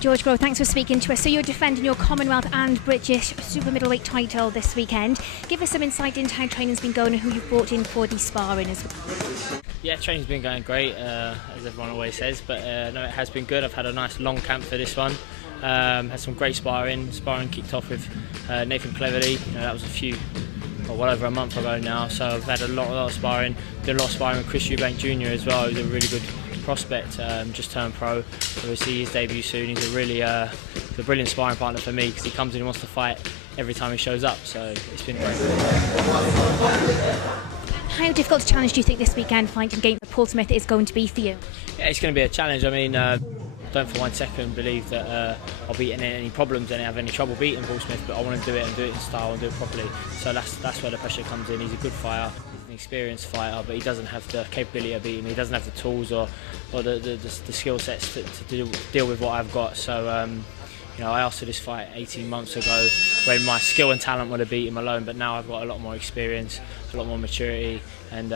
George Grove, thanks for speaking to us. So you're defending your Commonwealth and British super middleweight title this weekend. Give us some insight into how training's been going and who you've brought in for the sparring as well. Yeah, training's been going great, as everyone always says, but no, it has been good. I've had a nice long camp for this one. Had some great sparring. Sparring kicked off with Nathan Cleverly. That was well over a month ago now, so I've had a lot of sparring. Did a lot of sparring with Chris Eubank Jr. as well, who's a really good prospect, just turned pro. We'll see his debut soon. He's a brilliant sparring partner for me because he comes in and wants to fight every time he shows up, so it's been great. How difficult a challenge do you think this weekend fighting against Paul Smith is going to be for you? Yeah, it's going to be a challenge. I mean, don't for 1 second believe that I'll beat any problems and have any trouble beating Paul Smith, but I want to do it and do it in style and do it properly. So that's where the pressure comes in. He's a good fighter, he's an experienced fighter, but he doesn't have the capability of beating me. He doesn't have the tools or the skill sets to deal with what I've got. So I asked for this fight 18 months ago when my skill and talent would have beat him alone, but now I've got a lot more experience, a lot more maturity, and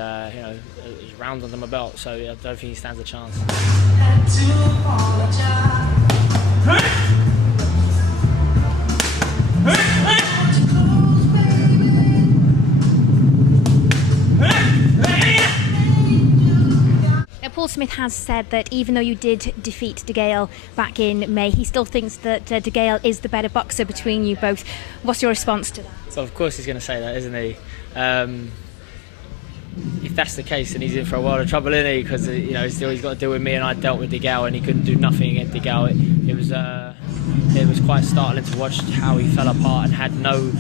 rounds under my belt, so I don't think he stands a chance. Paul Smith has said that even though you did defeat De Gale back in May, he still thinks that De Gale is the better boxer between you both. What's your response to that? So of course he's going to say that, isn't he? If that's the case, then he's in for a world of trouble, isn't he? Because he's got to deal with me, and I dealt with De Gale, and he couldn't do nothing against De Gale. It was quite startling to watch how he fell apart and had no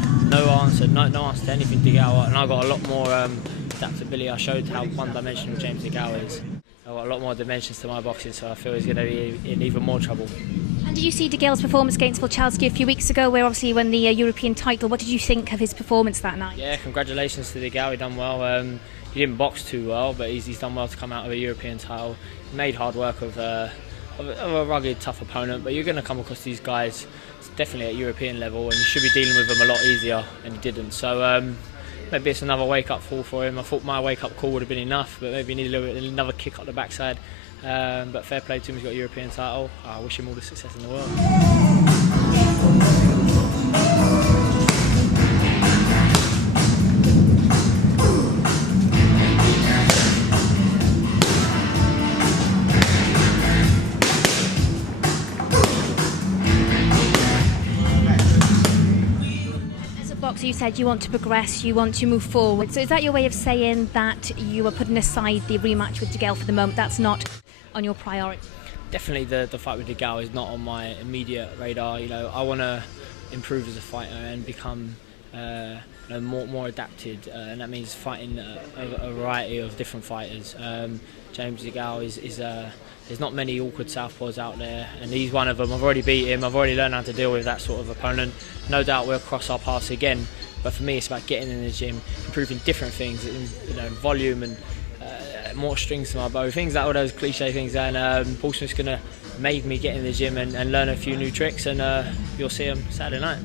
answer to anything De Gale. And I got a lot more adaptability. I showed how one-dimensional James De Gale is. I've got a lot more dimensions to my boxing, so I feel he's going to be in even more trouble. And did you see De Gale's performance against Volchalski a few weeks ago, where obviously he won the European title? What did you think of his performance that night? Yeah, congratulations to De Gale. He done well. He didn't box too well, but he's done well to come out of a European title. He made hard work of a rugged, tough opponent, but you're going to come across these guys definitely at European level, and you should be dealing with them a lot easier, and he didn't. So maybe it's another wake-up call for him. I thought my wake-up call would have been enough, but maybe he needed another kick up the backside. But fair play to him, he's got a European title. I wish him all the success in the world. So you said you want to progress, you want to move forward. So is that your way of saying that you are putting aside the rematch with De Gale for the moment? That's not on your priority? Definitely the fight with De Gale is not on my immediate radar. I want to improve as a fighter and become more adapted, and that means fighting a variety of different fighters. James De Gale there's not many awkward southpaws out there, and he's one of them. I've already beat him. I've already learned how to deal with that sort of opponent. No doubt we'll cross our paths again, but for me it's about getting in the gym, improving different things, volume and more strings to my bow, things like all those cliche things. And Paul Smith's going to make me get in the gym and learn a few new tricks, and you'll see him Saturday night.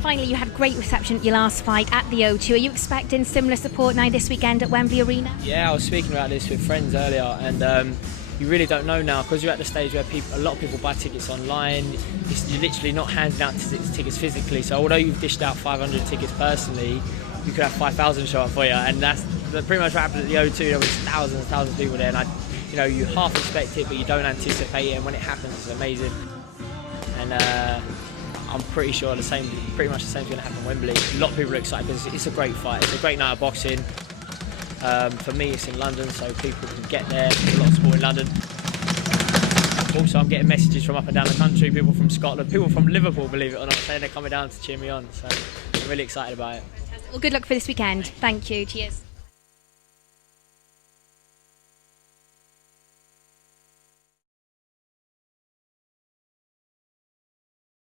Finally, you had great reception at your last fight at the O2. Are you expecting similar support now this weekend at Wembley Arena? Yeah, I was speaking about this with friends earlier, and you really don't know now, because you're at the stage where a lot of people buy tickets online. You're literally not handing out tickets physically, so although you've dished out 500 tickets personally, you could have 5,000 show up for you, and that's pretty much what happened at the O2. There was thousands of people there, and you half expect it, but you don't anticipate it, and when it happens, it's amazing. And I'm pretty sure pretty much the same is going to happen at Wembley. A lot of people are excited because it's a great fight. It's a great night of boxing. For me, it's in London, so people can get there. There's a lot of support in London. Also, I'm getting messages from up and down the country, people from Scotland, people from Liverpool, believe it or not, saying they're coming down to cheer me on. So I'm really excited about it. Well, good luck for this weekend. Thank you. Cheers.